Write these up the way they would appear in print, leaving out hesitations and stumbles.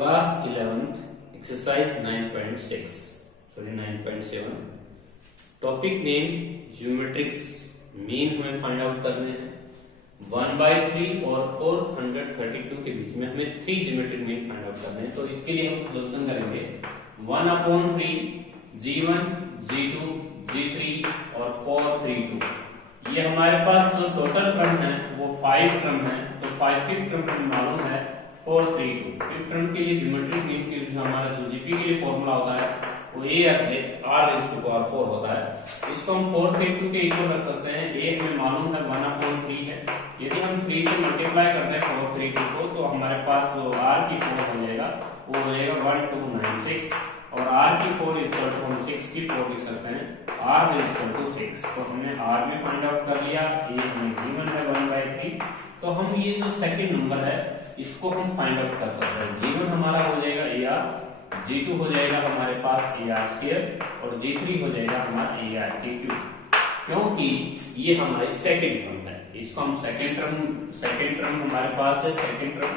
Class 11th exercise 9.6 sorry 9.7 topic name geometrics mean हमें find out करने हैं। 1/3 और 432 के बीच में हमें 3 ज्योमेट्रिक मीन फाइंड आउट करने हैं। तो इसके लिए हम सॉल्यूशन करेंगे 1/3 G1 G2 G3 और 432। ये हमारे पास जो टोटल क्रम है वो 5 क्रम है। तो 5th क्रम हमें मालूम है 432। फिफ्थ क्रम के लिए ज्योमेट्रिक मीन के लिए हमारा जो जीपी के लिए फॉर्मूला होता है वो r⁴ होता है। इसको हम 432 के इक्वल रख सकते हैं। a हमें मालूम है 1/3 है। यदि हम 3 से मल्टीप्लाई करते हैं 432 को तो हमारे पास जो r⁴ हो जाएगा वो हो जाएगा 1296 और r⁴ हम 6 की 4 लिख सकते हैं। r 6 तो हमने r में फाइंड आउट कर लिया। a हमें गिवन है 1/3। तो हम ये जो सेकंड नंबर है इसको हम फाइंड आउट कर सकते हैं। G1 हमारा हो जाएगा AR, G2 हो जाएगा हमारे पास AR² और G3 हो जाएगा हमारा AR⁵ क्योंकि ये हमारी सेकंड टर्म है। इसको हम सेकंड टर्म हमारे पास है। सेकंड टर्म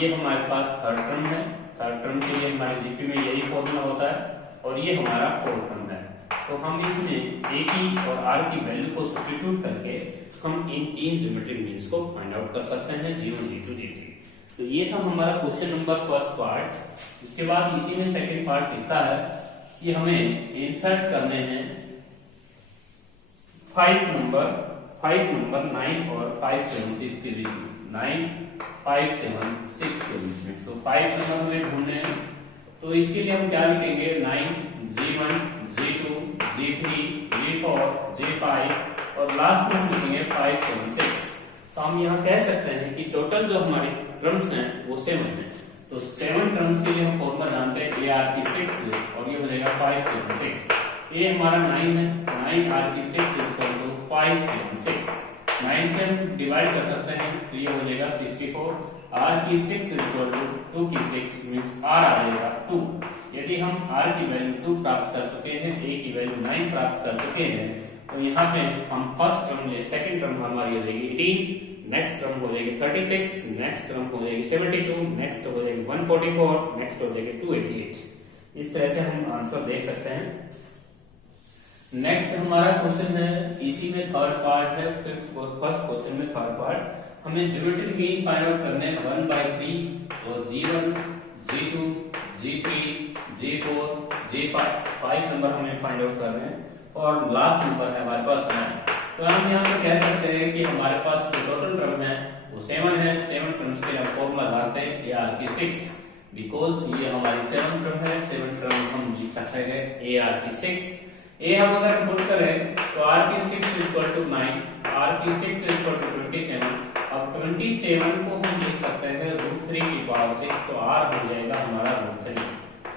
ये हमारे पास थर्ड टर्म है। थर्ड टर्म के लिए हमारे जीपी में यही फॉर्मूला होता है और ये हमारा फोर्थ टर्म है। तो हम इसमें a की और r की वैल्यू को सब्स्टिट्यूट करके हम इन तीन ज्योमेट्रिक मीन्स को फाइंड आउट कर सकते हैं G1 G2 G3। तो ये था हमारा क्वेश्चन नंबर फर्स्ट पार्ट। इसके बाद इसी में सेकंड पार्ट लिखता है कि हमें इंसर्ट करने हैं 5 नंबर 9 और 5 7 6 के बीच में। 9 5 7 6 के बीच में। तो 5 नंबर हमें ढूंढने हैं। तो इसके लिए हम क्या लिखेंगे 9 G1 G2 G3 G4 G5 और लास्ट में हम लिखेंगे 5 7 6। तो हम यहाँ कह सकते हैं कि टोटल जो हमारे टर्म्स हैं वो 7 हैं। तो 7 टर्म्स के लिए हम फॉर्मूला जानते हैं AR⁵ और ये हो जाएगा 5 7 6। ये हमारा 9 है। 9 R⁵ 5 7 6। 9 से हम डिवाइड कर सकते हैं तो ये हो जाएगा 64। R⁵ 2 की 6 मींस R आ जाएगा 2। यदि हम R की वैल्यू 2 प्राप्त कर चुके हैं, A की वैल्यू 9 प्राप्त कर चुके हैं, तो यहाँ पे हम फर्स्ट टर्म ले सेकंड टर्म हमारी हो जाएगी 18, नेक्स्ट टर्म हो जाएगी 36, नेक्स्ट टर्म हो जाएगी 72, नेक्स्ट हो जाएगी 144, नेक्स्ट हो जाएगी 288। इस तरह से हम आंसर देख सकते हैं। नेक्स्ट हमारा क्वेश्चन है, इसी में थर्ड पार्ट है। फर्स्ट क्वेश्चन में थर्ड पार्ट हमें ज्योमेट्रिक मीन फाइंड आउट करने हैं 1/3 और G1 G2 G3 G4 G5 5 number हमें फाइंड आउट कर रहे हैं और लास्ट नंबर है हमारे पास 9। तो हम यहाँ पे कह सकते हैं कि हमारे पास जो टोटल टर्म है वो 7 है। 7 टर्म्स के लिए हम फॉर्मूला जानते हैं AR⁵ बिकॉज ये हमारी 7 टर्म है। 7 टर्म हम लिख सकते हैं AR⁵। ए हम अगर पुट करें तो R⁵ 9, R⁵ 27। अब 27 को हम लिख सकते हैं √3 की पावर 6। तो R हो जाएगा हमारा √3।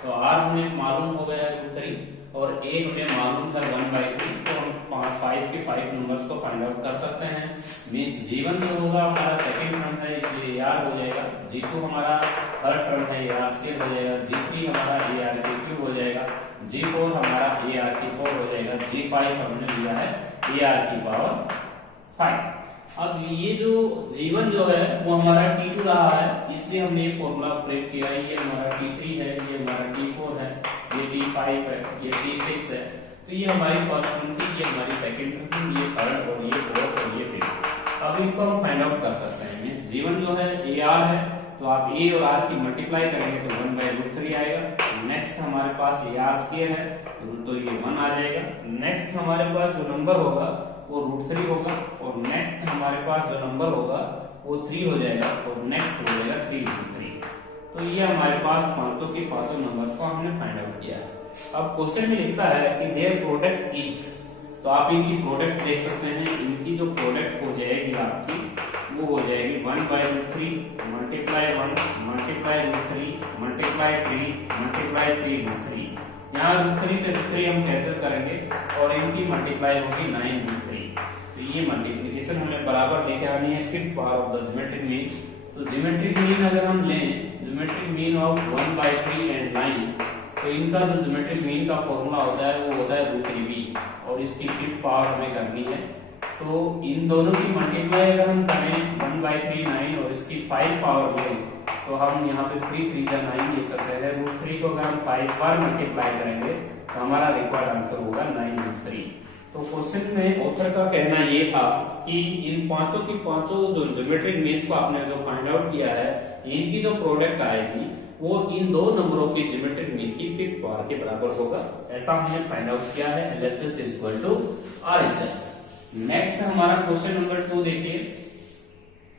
तो R हमें मालूम हो गया √3 और A हमें मालूम है 1/3। तो हम 5 के 5 नंबर्स को फाइंड आउट कर सकते हैं। मींस G1 जो होगा हमारा सेकंड टर्म है इसलिए AR हो जाएगा। G2 हमारा थर्ड टर्म है AR² हो जाएगा। G3 हमारा AR⁵ हो जाएगा। G4 हमारा AR⁵ हो जाएगा। G5 हमने लिया है AR⁵ अब ये जो G1 जो है वो हमारा T2 रहा है इसलिए हमने ये फॉर्मूला प्रयोग किया है। ये हमारा T3 है, ये हमारा T4 है, ये T5 है, ये T6 है। तो ये हमारी फर्स्ट टर्म थी, ये हमारी सेकंड टर्म थी, ये थर्ड और ये फोर्थ और ये फिफ्थ। अब इनको हम फाइंड आउट कर सकते हैं। मींस G1 जो है AR है तो आप A और R की मल्टीप्लाई करेंगे तो 1/√3 आएगा। नेक्स्ट हमारे पास AR² है तो ये 1 आ जाएगा। नेक्स्ट हमारे पास जो नंबर होगा वो √3 होगा और नेक्स्ट हमारे पास जो नंबर होगा वो 3 हो जाएगा और नेक्स्ट हो जाएगा 3√3। तो ये हमारे पास पांचों के पांचों नंबर्स को हमने फाइंड आउट किया है। अब क्वेश्चन में लिखता है कि देयर प्रोडक्ट इज। तो आप इनकी प्रोडक्ट देख सकते हैं। इनकी जो प्रोडक्ट हो जाएगी आपकी वो हो जाएगी 1/√3 मल्टीप्लाई 1 मल्टीप्लाई √3 मल्टीप्लाई 3 मल्टीप्लाई 3√3। यहाँ √3 से √3 हम कैंसिल करेंगे और इनकी मल्टीप्लाई होगी 9√3। तो ये मल्टीप्लिकेशन हमें बराबर लेके आनी है fifth power of the geometric mean. तो ज्योमेट्रिक मीन अगर हम लें ज्योमेट्रिक मीन ऑफ 1/3 एंड 9 तो इनका जो ज्योमेट्रिक मीन का फॉर्मूला होता है वो होता है √AB और इसकी फिफ्थ पावर हमें करनी है तो इन दोनों की मल्टीप्लाई अगर हम करें 1/3 9 और इसकी 5 पावर लें तो हम यहाँ पे 3 3 का 9 लिख सकते हैं। √3 को अगर हम 5 बार मल्टीप्लाई करेंगे तो हमारा रिक्वायर्ड आंसर होगा 9√3। तो क्वेश्चन में ऑथर का कहना ये था कि इन पांचों की पांचों जो ज्योमेट्रिक मीन्स को आपने जो फाइंड आउट किया है, इनकी जो प्रोडक्ट आएगी वो इन दो नंबरों की ज्योमेट्रिक मीन की 5th पावर के बराबर होगा। ऐसा हमने फाइंड आउट किया है। LHS equal to RHS। Next हमारा क्वेश्चन नंबर 2 देखिए।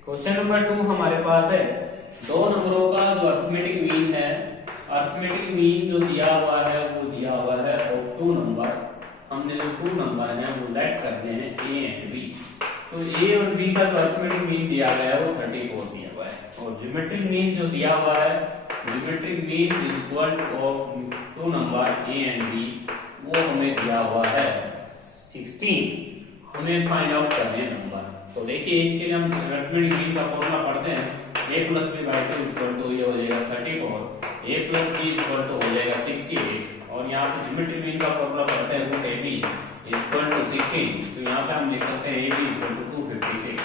क्वेश्चन नंबर 2 हमारे पास है दो नंबरों का जो अर्थमेटिक मीन है, अर्थमेटिक मीन जो दिया हुआ है वो दिया हुआ है ऑफ 2 नंबर। हमने जो 2 नंबर हैं वो लेट करते हैं A एंड B। तो A और B का जो अर्थमेटिक मीन दिया गया है वो 34 दिया हुआ है, और ज्योमेट्रिक मीन जो दिया हुआ है, geometric mean is equal of 2 number A and B, वो हमें दिया हुआ है 16। हमें फाइंड आउट करने नंबर। तो देखिए इसके लिए हम अर्थमेटिक मीन का फॉर्मूला पढ़ते हैं। A + B/2 इक्वल टू ये हो जाएगा 34, A + B इक्वल टू हो जाएगा 68, और यहाँ पे ज्योमेट्रिक मीन का फॉर्मूला पढ़ते हैं √AB इक्वल टू 16। तो यहाँ पे हम लिख सकते हैं AB इक्वल टू 256।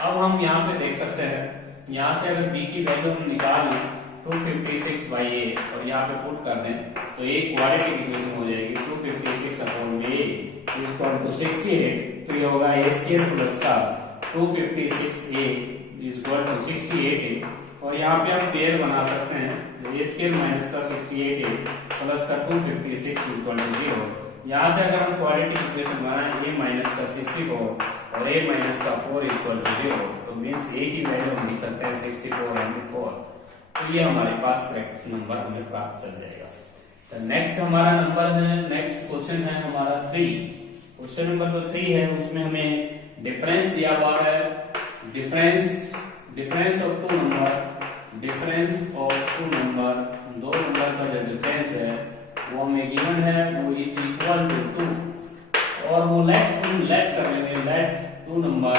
अब हम यहाँ पे देख सकते हैं, यहाँ से अगर B की वैल्यू हम निकाल लें 256/A और यहाँ पे पुट कर दें तो एक क्वाड्रेटिक इक्वेशन हो जाएगी 256/A इक्वल टू 68। तो ये होगा A² प्लस का 256A इक्वल टू 68A, और यहाँ पे हम पेयर बना सकते हैं A² माइनस का 68A प्लस का 256 इक्वल टू 0। यहाँ से अगर हम क्वाड्रेटिक इक्वेशन बनाएं A माइनस का 64 और A माइनस का 4 इक्वल टू 0, तो मीन्स A की वैल्यू हम लिख सकते हैं 64 एंड 4। तो ये हमारे पास करेक्ट नंबर हमें प्राप्त चल जाएगा। तो नेक्स्ट हमारा नंबर है, नेक्स्ट क्वेश्चन है हमारा 3। क्वेश्चन नंबर जो 3 है उसमें हमें डिफरेंस दिया हुआ है। Difference of 2 number, difference of 2 number, दो नंबर का जो डिफरेंस है वो हमें गिवन है, वो इज इक्वल टू 2, और वो लेट कर लेंगे, लेट 2 नंबर,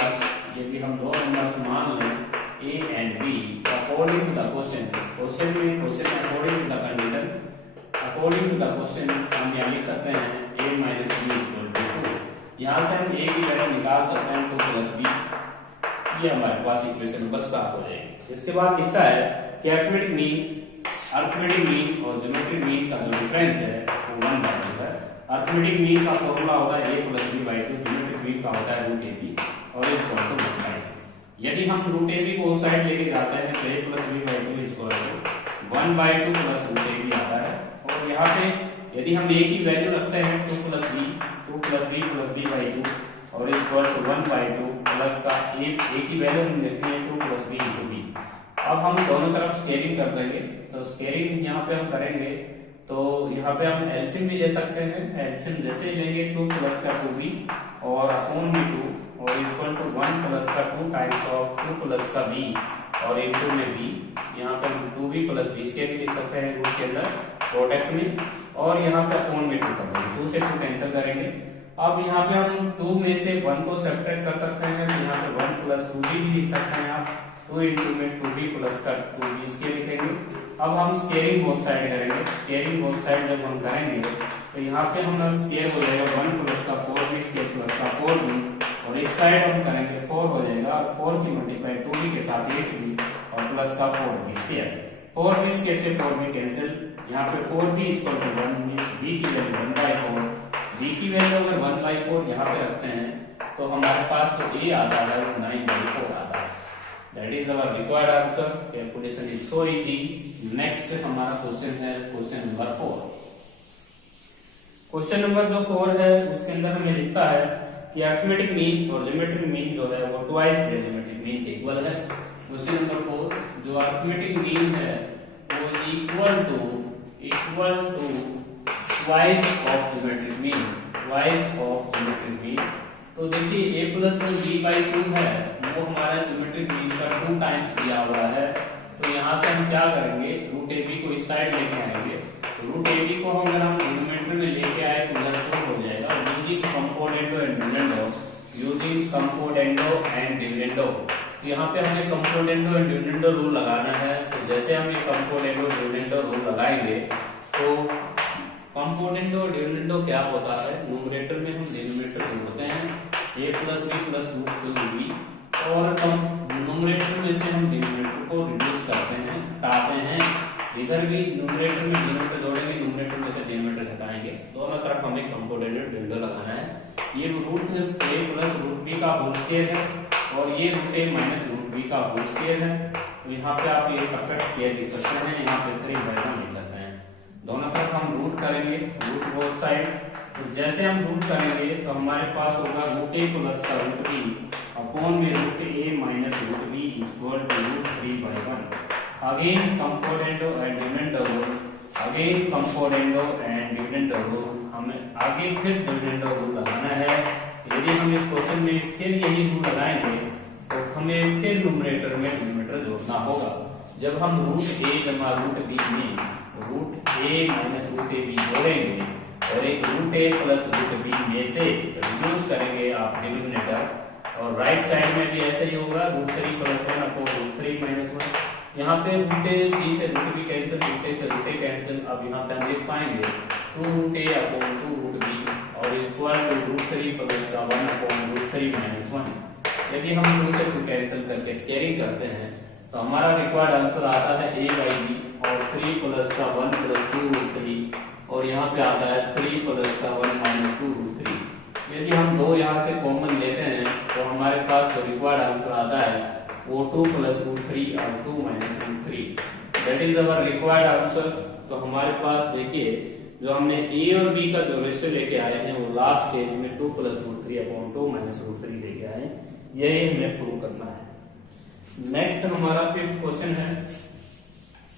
यदि हम दो नंबर्स मान लें A and B according to the question में according to the condition, according to the question हम यहाँ लिख सकते हैं A minus B equal to 2। यहाँ से हम A की वैल्यू निकाल सकते हैं 2 प्लस B। ये हमारे पास इक्वेशन नंबर स्टार्ट हो जाएगी। इसके बाद लिखता है कि अर्थमेटिक मीन और ज्योमेट्रिक मीन का जो डिफरेंस है वो 1/2 है। अर्थमेटिक मीन का फॉर्मूला होता है A + B/2, ज्योमेट्रिक मीन का होता है √AB और इक्वल टू 1/2। यदि हम √AB को उस साइड लेके जाते हैं तो A + B/2 equal to 1/2 plus √AB आता है, और यहाँ पे यदि हम A की वैल्यू रखते हैं 2 + B + B/2 और इक्वल टू 1/2 प्लस का A की वैल्यू हम लेते हैं 2 + B × B। अब हम दोनों तरफ स्केलिंग कर देंगे। तो स्केलिंग यहाँ पे हम करेंगे तो यहाँ पे हम एलसीएम भी ले सकते हैं। एलसीएम जैसे लेंगे 2 प्लस का 2B और अपॉन में 2 और इक्वल टू 1 प्लस का 2 टाइम्स ऑफ 2 प्लस का B और इनटू में B। यहाँ पे हम 2B + B स्केल भी लिख सकते हैं रूट के अंदर प्रोडक्ट में, और यहाँ पे अपॉन में 2 कर देंगे, 2 से 2 कैंसिल करेंगे। अब यहाँ पे हम 2 में से 1 को सब्ट्रैक्ट कर सकते हैं, तो यहाँ पे 1 + 2B भी लिख सकते हैं आप। 2 इनटू में 2B प्लस का 2B स्केल लिखेंगे। अब हम स्केलिंग बोथ साइड करेंगे। स्केलिंग बोथ साइड जब हम करेंगे तो यहाँ पे हमारा स्केल हो जाएगा 1 प्लस का 4B स्केल प्लस का 4B, और इस साइड हम करेंगे 4 हो जाएगा, और 4 की मल्टीप्लाई 2B के साथ 8B और प्लस का 4B स्केल। 4B स्केल से 4B कैंसिल, यहाँ पे 4B equal to 1 means B की वैल्यू 1/4। B की वैल्यू अगर 1/4 यहाँ पे रखते हैं तो हमारे पास जो A आता है वो 9/4 आता है। That is our required answer. Calculation is so easy. Next हमारा क्वेश्चन है क्वेश्चन नंबर 4। क्वेश्चन नंबर जो 4 है उसके अंदर हमें लिखता है कि अर्थमेटिक मीन और ज्योमेट्रिक मीन जो है वो ट्वाइस द ज्योमेट्रिक मीन के इक्वल है। क्वेश्चन नंबर 4 जो अर्थमेटिक मीन है वो equal to twice of geometric mean, twice of geometric mean. तो देखिए A + B/2 है वो हमारा ज्योमेट्रिक मीन का 2 टाइम्स दिया हुआ है। तो यहाँ से हम क्या करेंगे, √AB को इस साइड लेके आएंगे। तो √AB को अगर हम डिनोमिनेटर में लेके आए तो उधर 2 हो जाएगा। यूजिंग कंपोनेंटो एंड डिविडेंडो, तो यहाँ पे हमें कंपोनेंटो एंड डिविडेंडो रूल लगाना है। तो जैसे हम ये कंपोनेंटो डिविडेंडो रूल लगाएंगे तो कंपोनेंटो डिविडेंडो क्या होता है, न्यूमरेटर में हम डिनोमिनेटर जोड़ते हैं a plus B plus root two B, और न्यूमरेटर में से हम डिनोमिनेटर को रिड्यूस करते हैं, हटाते हैं। इधर भी न्यूमरेटर में डिनोमिनेटर जोड़ेंगे, न्यूमरेटर में से डिनोमिनेटर घटाएंगे, दोनों तरफ हमें कंपोनेंट विंडो लगाना है। ये रूट a प्लस रूट बी का होल स्क्वायर है और ये रूट a माइनस रूट बी का होल स्क्वायर है। तो यहाँ पे आप ये परफेक्ट स्क्वायर लिख सकते हैं, यहाँ पे 3/1 लिख सकते हैं। दोनों तरफ हम रूट करेंगे, रूट बोथ साइड। तो जैसे हम रूट करेंगे तो हमारे पास होगा रूट a प्लस का रूट b अपॉन में root a minus root b equal to root 3/1। Again componendo and dividendo rule, again componendo and dividendo rule, हमें आगे फिर डिविडेंडो रूल लगाना है। यदि हम इस क्वेश्चन में फिर यही रूल लगाएंगे तो हमें फिर न्यूमरेटर में डिनोमिनेटर जोड़ना होगा। जब हम रूट a जमा रूट b में root a minus root a b जोड़ेंगे और एक root a plus root b में से रिड्यूस करेंगे आप डिनोमिनेटर, और राइट साइड में भी ऐसे ही होगा, root 3 plus 1 upon root 3 minus 1। यहाँ पे रूट a b से root b cancel, root a से रूट a कैंसिल। अब यहाँ पे हम लिख पाएंगे 2 root a upon 2 root b और इक्वल टू रूट 3 प्लस का 1 अपॉन रूट 3 माइनस 1। यदि हम 2 से 2 कैंसिल करके स्क्वायरिंग करते हैं तो हमारा रिक्वायर्ड आंसर आता है a बाई b और 3 प्लस का 1 प्लस 2 रूट 3 और यहाँ पे आता है 3 प्लस का 1 माइनस 2 रूट 3। यदि हम दो यहाँ से कॉमन लेते हैं तो हमारे पास रिक्वायर्ड आंसर आता है वो 2 प्लस रूट 3 और 2 minus root 3। That is our required answer. तो हमारे पास देखिए जो हमने a और b का जो रेशियो लेके आए हैं वो लास्ट स्टेज में 2 plus root 3 upon 2 minus root 3 लेके आए हैं, यही हमें प्रूव करना है। नेक्स्ट हमारा 5th क्वेश्चन है,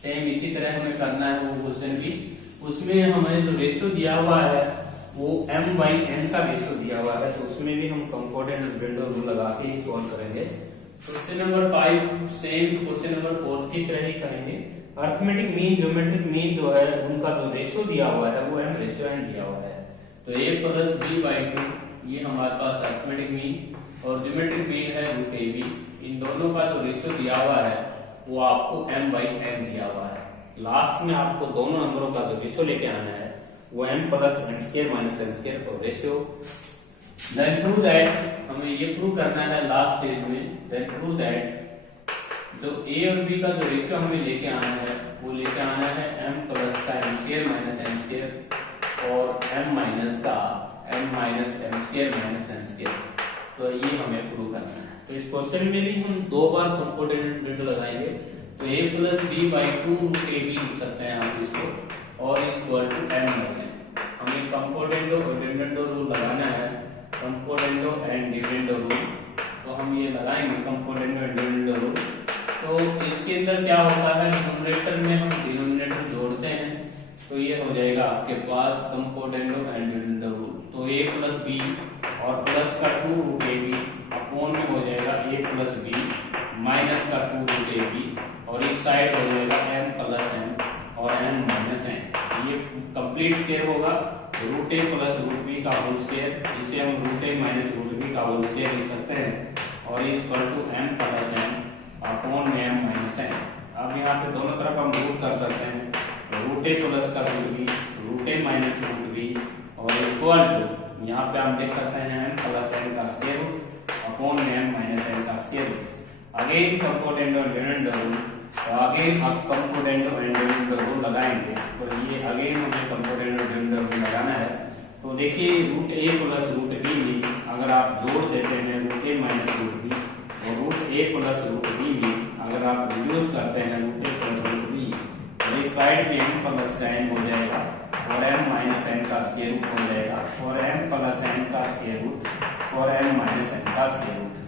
सेम इसी तरह हमें करना है वो क्वेश्चन भी। उसमें हमें जो रेशियो दिया हुआ है वो m/n का रेशियो दिया हुआ है, तो उसमें भी हम कंपोनेंट विंडो रूल लगा के ही सॉल्व करेंगे। Question number 5 same question number 4 की तरह ही करेंगे। अर्थमेटिक मीन ज्योमेट्रिक मीन जो है उनका जो रेशियो दिया हुआ है वो m/n दिया हुआ है। तो a प्लस b/2 ये हमारे पास अर्थमेटिक मीन और ज्योमेट्रिक मीन है रूट ab। इन दोनों का जो रेशियो दिया हुआ है वो आपको m/n दिया हुआ है। लास्ट में आपको दोनों नंबरों का जो रेशियो लेके आना है वो m plus n square minus n square का रेशियो। देन प्रूव दैट, हमें ये प्रूव करना है लास्ट स्टेज में। देन प्रूव दैट जो a और b का जो रेशियो हमें लेके आना है वो लेके आना है m प्लस का m square minus n square और m माइनस का m minus m square minus n square. तो ये हमें प्रूव करना है। तो इस क्वेश्चन में भी हम दो बार कंपोनेंट विंडो लगाएंगे। तो a plus b/2 root ab लिख सकते हैं आप इसको और इक्वल टू m/n। हमें कंपोनेंटो और डिविडेंडो रूल लगाना है, कंपोनेंटो एंड डिविडेंडो रूल। तो हम ये लगाएंगे कंपोनेंटो एंड डिविडेंडो रूल। तो इसके अंदर क्या होता है, न्यूमरेटर में हम डिनोमिनेटर जोड़ते हैं तो ये हो जाएगा आपके पास कंपोनेंटो एंड डिविडेंडो रूल। तो a प्लस b और प्लस का 2 रूट ab अपॉन में हो जाएगा a प्लस b माइनस का 2 रूट ab और इस साइड हो जाएगा m प्लस n और n माइनस n। ये कंप्लीट स्क्वायर होगा root a plus root b का होल स्क्वायर, इसे हम root a minus root b का होल स्क्वायर लिख सकते हैं और equal to m plus n upon में m माइनस n। अब यहाँ पे दोनों तरफ हम रूट कर सकते हैं, रूट a प्लस का root b, root a minus root b और इक्वल टू यहाँ पे हम देख सकते हैं m प्लस n का स्क्वायर रूट अपॉन में m माइनस n का स्क्वायर रूट। अगेन कंपोनेंट और डिविडेंडो रूल, तो अगेन आप कंपोनेंट और डिविडेंडो रूल लगाएंगे। तो ये अगेन हमें कंपोनेंट और डिविडेंडो रूल लगाना है। तो देखिए root a plus root b में अगर आप जोड़ देते हैं root a minus root b और root a plus root b में अगर आप रिड्यूस करते हैं root a plus root b तो इस साइड में m प्लस का n हो जाएगा और m माइनस n का स्क्वायर रूट हो जाएगा और m प्लस n का स्क्वायर रूट और m माइनस n का स्क्वायर रूट।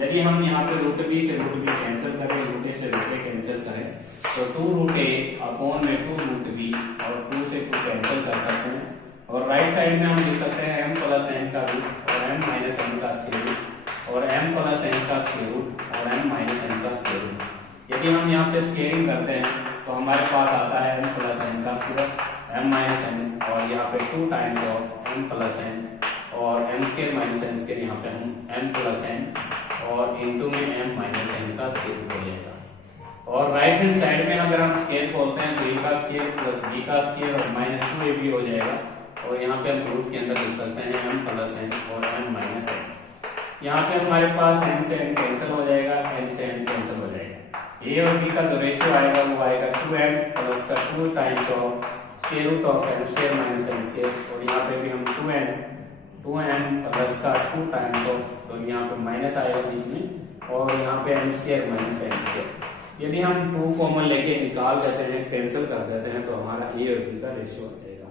यदि हम यहाँ पे रूट b से रूट b कैंसिल करें, रूट a से रूट a कैंसिल करें तो 2 रूट a अपॉन में 2 रूट b और 2 से 2 कैंसिल कर सकते हैं और राइट साइड में हम लिख सकते हैं m प्लस n का रूट और m माइनस n का स्क्वायर रूट और m प्लस n का स्क्वायर रूट और m माइनस n का स्क्वायर रूट। यदि हम यहाँ पे स्क्वायरिंग करते हैं तो हमारे पास आता है m प्लस n का स्क्वायर m माइनस n और यहाँ पे 2 times of m plus n और m square minus n square, यहाँ पे हम m प्लस n और इनटू में m माइनस n का स्क्वायर रूट हो जाएगा। और राइट हैंड साइड में अगर हम स्क्वायर खोलते हैं तो a का स्क्वायर प्लस b का स्क्वायर और माइनस 2ab हो जाएगा और यहाँ पे हम रूट के अंदर लिख सकते हैं m प्लस n और m माइनस n। यहाँ पे हमारे पास n से n कैंसिल हो जाएगा, n से n कैंसिल हो जाएगा। a और b का जो रेशियो आएगा वो आएगा 2n प्लस का 2 times of square root of n square minus n square, और यहाँ पे भी हम 2n प्लस का 2 टाइम्स ऑफ, तो यहाँ पे माइनस आएगा बीच में, और यहाँ पे n square minus n square. यदि हम 2 कॉमन लेके निकाल देते हैं, कैंसिल कर देते हैं, तो हमारा a और b का रेशियो आ जाएगा।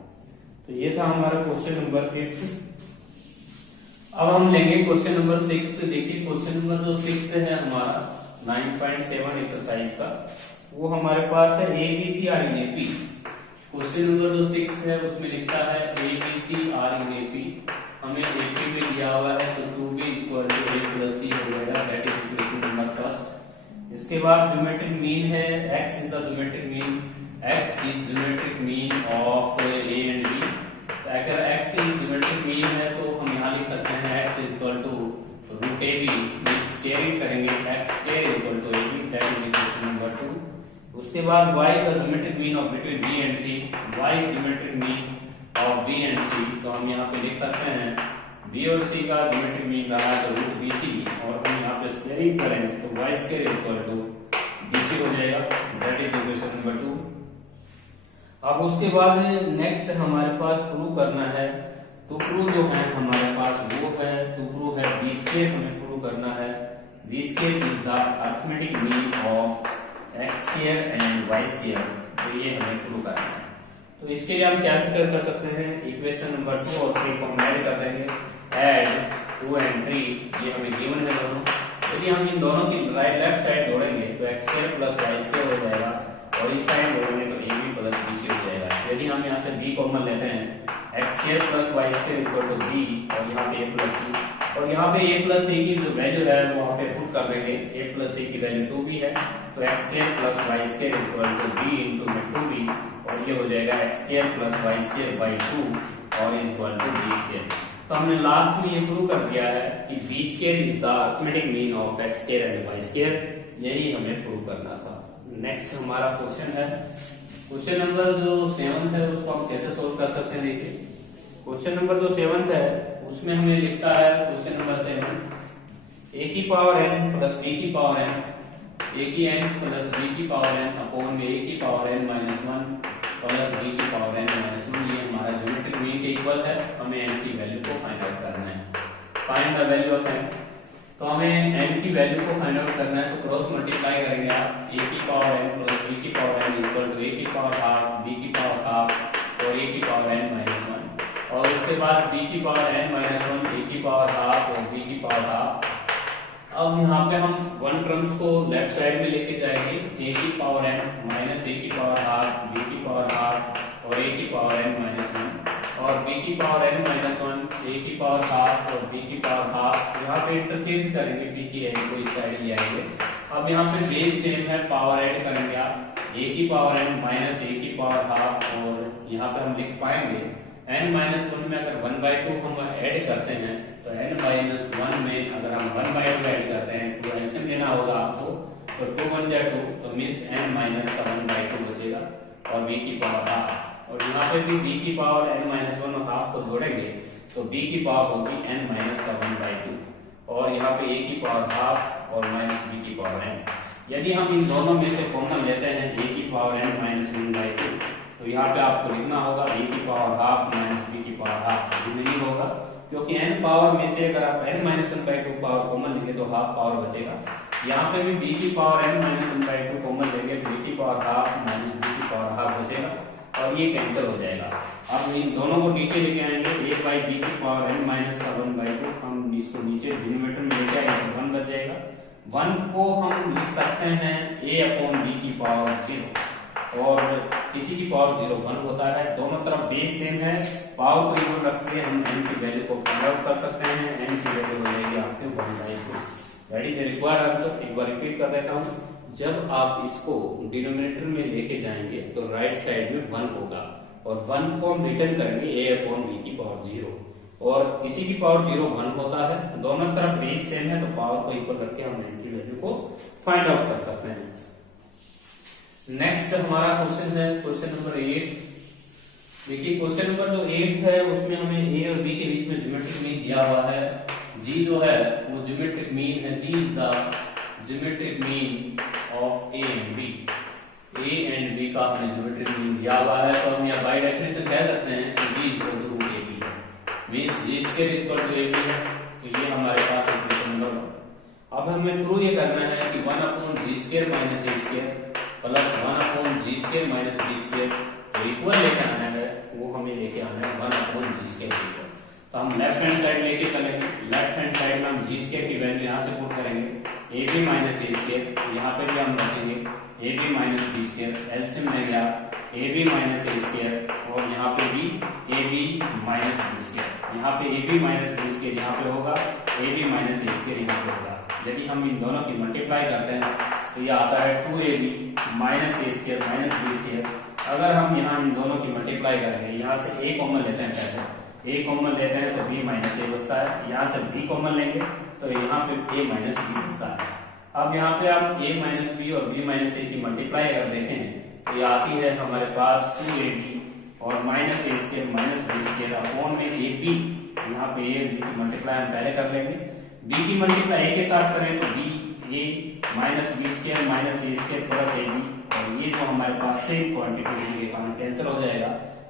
तो ये था हमारा क्वेश्चन नंबर 5। अब हम लेंगे क्वेश्चन नंबर 6। देखिए क्वेश्चन नंबर जो 6 है हमारा 9.7 एक्सरसाइज का, वो हमारे पास है ABC R in AP। Question number जो 6 है उसमें लिखता है ABC R in AP, हमें AP में दिया हुआ है, तो 2B equal to A plus C हो जाएगा, that is equation number first. इसके बाद ज्योमेट्रिक मीन है, X is the geometric mean, X is geometric mean of A and B। अगर X इज ज्योमेट्रिक मीन है तो हम यहाँ लिख सकते हैं X is equal to root AB, squaring करेंगे X square equal to AB, that is equation number 2। उसके बाद Y का geometric mean of between B and C, Y is geometric mean of B and C, तो हम यहाँ पे लिख सकते हैं B और C का ज्योमेट्रिक मीन रहा है तो रूट BC, और हम यहाँ पे स्क्वायरिंग करें तो Y square equal to BC हो जाएगा, दैट इज इक्वेशन नंबर 2। अब उसके बाद नेक्स्ट हमारे पास प्रूव करना है, तो प्रूव जो है हमारे पास वो है, तो प्रूव है B स्क्वायर, हमें प्रूव करना है B square is the arithmetic mean of X square and Y square, तो ये हमें प्रूव करना है। तो इसके लिए हम क्या कर सकते हैं, इक्वेशन नंबर 2 और 3 को हम ऐड कर देंगे, ऐड 2 एंड 3, ये हमें गिवन है दोनों। यदि हम इन दोनों की राइट लेफ्ट साइड जोड़ेंगे तो X square plus Y square हो जाएगा, और इस साइड जोड़ेंगे तो AB प्लस BC हो जाएगा। यदि हम यहाँ से B कॉमन लेते हैं, X square plus Y square equal to B, और यहाँ पे A प्लस C, और यहाँ पे A प्लस C की जो वैल्यू है वो वहाँ पे पुट कर देंगे, A प्लस C की वैल्यू 2 भी है, तो X square plus Y square equal to B into में 2B, और ये हो जाएगा X square plus Y square by 2 और इक्वल टू B स्क्वायर। तो हमने लास्ट में ये प्रूव कर दिया है कि B square is the arithmetic mean of X square and Y square, यही हमें प्रूव करना था। नेक्स्ट हमारा क्वेश्चन है, क्वेश्चन नंबर जो 7 है उसको हम कैसे सोल्व कर सकते हैं। देखिए क्वेश्चन नंबर जो 7 है उसमें हमें लिखता है, क्वेश्चन नंबर 7 a की पावर n प्लस b की पावर n, a की n प्लस b की पावर n अपॉन में a की power n minus 1 plus b की पावर n माइनस 1, ये हमारा ज्योमेट्रिक मीन के इक्वल है। हमें n की वैल्यू को फाइंड आउट करना है, find the value of n। तो हमें n की वैल्यू को फाइंड आउट करना है, तो क्रॉस मल्टीप्लाई करेंगे आप, a की पावर n प्लस b की power n equal to a की पावर हाफ, b की पावर हाफ और a की पावर n माइनस 1, और उसके बाद b की पावर n माइनस 1, a की पावर हाफ और b की पावर हाफ। अब यहाँ पे हम वन टर्म्स को लेफ्ट साइड में लेके जाएंगे, a की पावर n माइनस a की पावर हाफ, b की पावर हाफ और a की पावर n माइनस 1, और b की पावर n माइनस 1, a की पावर हाफ और b की पावर हाफ। यहाँ पे इंटरचेंज करेंगे, b की n को इस साइड ले आएंगे। अब यहाँ पे बेस सेम है, पावर ऐड करेंगे आप, a की पावर n माइनस a की पावर हाफ, और यहाँ पे हम लिख पाएंगे n माइनस 1 में अगर 1/2 हम ऐड करते हैं तो n माइनस 1 में अगर हम 1/2 ऐड करते हैं तो एलसीएम लेना होगा आपको, तो 2 1 जा 2, तो मींस n माइनस का 1/2 बचेगा और b की पावर हाफ, और यहाँ पे भी b की पावर n माइनस 1 और हाफ को जोड़ेंगे तो b की पावर होगी n माइनस का 1/2, और यहाँ पे a की पावर हाफ और माइनस b की पावर n। यदि हम इन दोनों में से कॉमन लेते हैं a की पावर n माइनस 1/2, तो यहाँ पे आपको लिखना होगा a की पावर हाफ माइनस b की पावर हाफ, ये नहीं होगा क्योंकि n पावर में से अगर आप n माइनस 1/2 पावर कॉमन लेंगे तो हाफ पावर बचेगा। यहाँ पे भी b की पावर n माइनस 1/2 कॉमन लेंगे तो a की पावर हाफ माइनस b की पावर हाफ बचेगा, और ये कैंसिल हो जाएगा। अब इन दोनों को नीचे लेके आएंगे, a बाई b की पावर n माइनस का 1/2, हम इसको नीचे डिनोमिनेटर में लेके आएंगे तो 1 बच जाएगा। 1 को हम लिख सकते हैं a अपॉन b की पावर 0, और किसी की पावर 0 1 होता है, दोनों तरफ बेस सेम है, पावर को इक्वल रख के हम n की वैल्यू को फाइंड आउट कर सकते हैं। n की वैल्यू हो जाएगी आपके 1/2, दैट इज रिक्वायर्ड आंसर। एक बार रिपीट कर देता हूँ, जब आप इसको डिनोमिनेटर में लेके जाएंगे तो राइट साइड में 1 होगा, और 1 को हम रिटर्न करेंगे a अपॉन b की पावर 0, और किसी की पावर 0 1 होता है, दोनों तरफ बेस सेम है तो पावर को इक्वल रख के हम n की वैल्यू को फाइंड आउट कर सकते हैं। नेक्स्ट हमारा क्वेश्चन है क्वेश्चन नंबर 8। देखिए क्वेश्चन नंबर जो 8 है उसमें हमें a और b के बीच में ज्योमेट्रिक मीन दिया हुआ है जी जो है वो ज्योमेट्रिक मीन है, G is the geometric mean of A and B. A and B का हमें ज्योमेट्रिक मीन दिया हुआ है, तो हम यहाँ बाय डेफिनेशन कह सकते हैं कि G equal to root A B है, means G square equal to A B है। तो ये हमारे पास इक्वेशन नंबर 1। अब हमें प्रूव ये करना है कि 1 upon ji square minus A square plus 1 upon ji square minus B square तो इक्वल लेके आना है, वो हमें लेके आना है 1 अपॉन जी स्क्वायर इक्वल। तो हम लेफ्ट हैंड साइड लेके चलेंगे, लेफ्ट हैंड साइड में हम जी स्क्वायर की वैल्यू यहाँ से पुट करेंगे, A B minus A square यहाँ पे भी हम रखेंगे A B minus B square, LCM में गया A B minus A square और यहाँ पे भी A B minus B square, यहाँ पे A B minus B square यहाँ पे होगा, A B minus A square यहाँ पे होगा। यदि हम इन दोनों की मल्टीप्लाई करते हैं तो ये आता है 2ab minus A square minus B square. अगर हम यहाँ इन दोनों की मल्टीप्लाई करेंगे, यहाँ से a कॉमन लेते हैं, पहले a कॉमन लेते हैं तो b माइनस ए बचता है, यहाँ से b कॉमन लेंगे तो यहाँ पे a माइनस बी बचता है। अब यहाँ पे आप a माइनस बी और b माइनस ए की मल्टीप्लाई अगर देखें तो ये आती है हमारे पास 2ab और minus A square minus B square upon में ए बी, यहाँ पे a b की मल्टीप्लाई हम पहले कर लेंगे, b की मल्टीप्लाई a के साथ करें तो b a minus B square minus A square plus A B, और ये जो हमारे पास सेम क्वांटिटी होने के कारण कैंसिल हो जाएगा,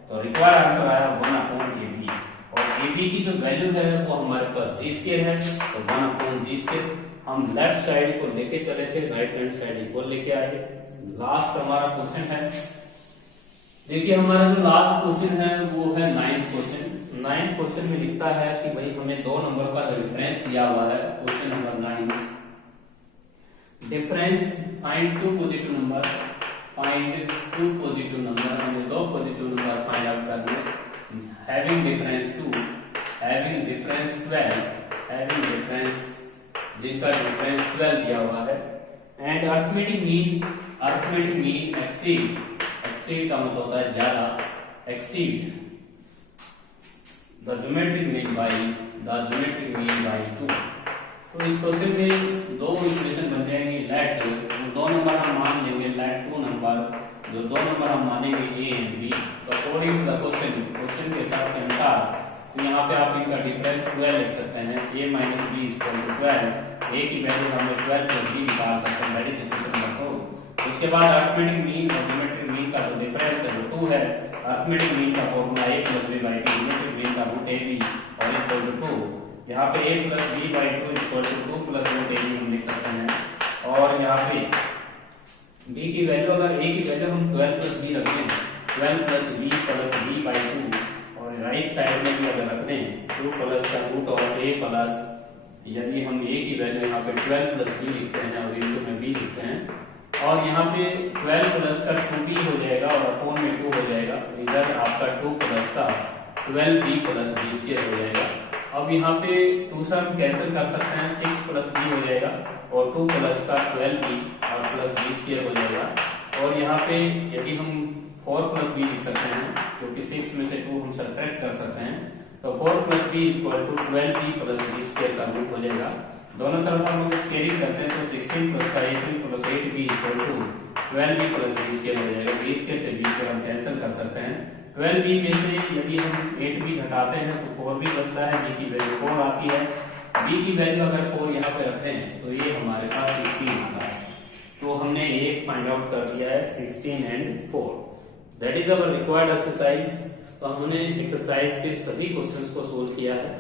तो रिक्वायर्ड आंसर आया 1 अपॉन ए बी। और ए बी की जो वैल्यू है वो हमारे पास जी स्क्वायर है, तो 1 अपॉन जी स्क्वायर। हम लेफ्ट साइड को लेके चले थे, राइट हैंड साइड इक्वल लेके आए। लास्ट हमारा क्वेश्चन है, देखिए हमारा जो लास्ट क्वेश्चन है वो है 9th क्वेश्चन। 9th क्वेश्चन में लिखता है कि भाई हमें दो नंबर का डिफरेंस दिया हुआ है, question number 9, difference find two positive number, find two positive number, हमें दो पॉजिटिव नंबर फाइंड आउट करने, having difference 2, having difference 12, having difference जिनका डिफरेंस 12 दिया हुआ है, and arithmetic mean exceed, exceed का मतलब होता है ज्यादा, exceed the geometric mean by 2। तो इस क्वेश्चन में दो इक्वेशन बन जाएंगे, लेट दो नंबर हम मान लेंगे, लेट 2 नंबर, जो दो नंबर हम मानेंगे ए एंड बी, तो अकॉर्डिंग टू द क्वेश्चन के साथ के अनुसार तो यहाँ पे आप इनका डिफरेंस 12 लिख सकते हैं, a minus B equal to 12, a की वैल्यू हमें 12 प्लस b निकाल सकते हैं, दैट इज इक्वेशन नंबर 4। उसके बाद अर्थमेटिक मीन और ज्योमेट्रिक मीन का जो डिफरेंस है वो 2 है, अर्थमेटिक मीन का formula a plus b by 2, geometric mean का रूट ab और इक्वल टू 2, यहाँ पे a plus b by 2 equal to 2 plus root ab हम लिख सकते हैं। और यहाँ पे b की वैल्यू, अगर a की वैल्यू हम 12 प्लस b रखें, 12 प्लस b बाई 2, और राइट साइड में भी अगर रखने 2 प्लस का रूट ऑफ a प्लस, यदि हम a की वैल्यू यहाँ पे 12 प्लस b लिखते हैं और इनटू में b लिखते हैं, और यहाँ पे 12 प्लस का 2b हो जाएगा और अपॉन में 2 हो जाएगा, इधर आपका 2 प्लस का 12b प्लस b स्क्वायर हो जाएगा। अब यहाँ पे दूसरा हम कैंसिल कर सकते हैं, 6 प्लस b हो जाएगा और 2 प्लस का 12b और प्लस b स्क्वायर हो जाएगा। और यहाँ पे यदि हम 4 प्लस b लिख सकते हैं, क्योंकि 6 में से 2 हम सब्ट्रैक्ट कर सकते हैं, तो 4 plus b equal to 12b plus b square का रूट हो जाएगा। दोनों तरफ हम स्क्वायरिंग करते हैं तो 16 प्लस का 18 plus 8b equal to 12b plus b square हो जाएगा। b स्क्वायर से b स्क्वायर हम कैंसिल कर सकते हैं। 12b में से यदि हम 8b घटाते हैं तो 4b बचता है, b की वैल्यू 4 आती है, b की वैल्यू अगर 4 यहाँ पे रखते हैं तो ये हमारे पास 16 आता है। तो हमने एक फाइंड आउट कर दिया है 16 and 4, that is our required exercise. तो हमने एक्सरसाइज के सभी क्वेश्चंस को सोल्व किया है।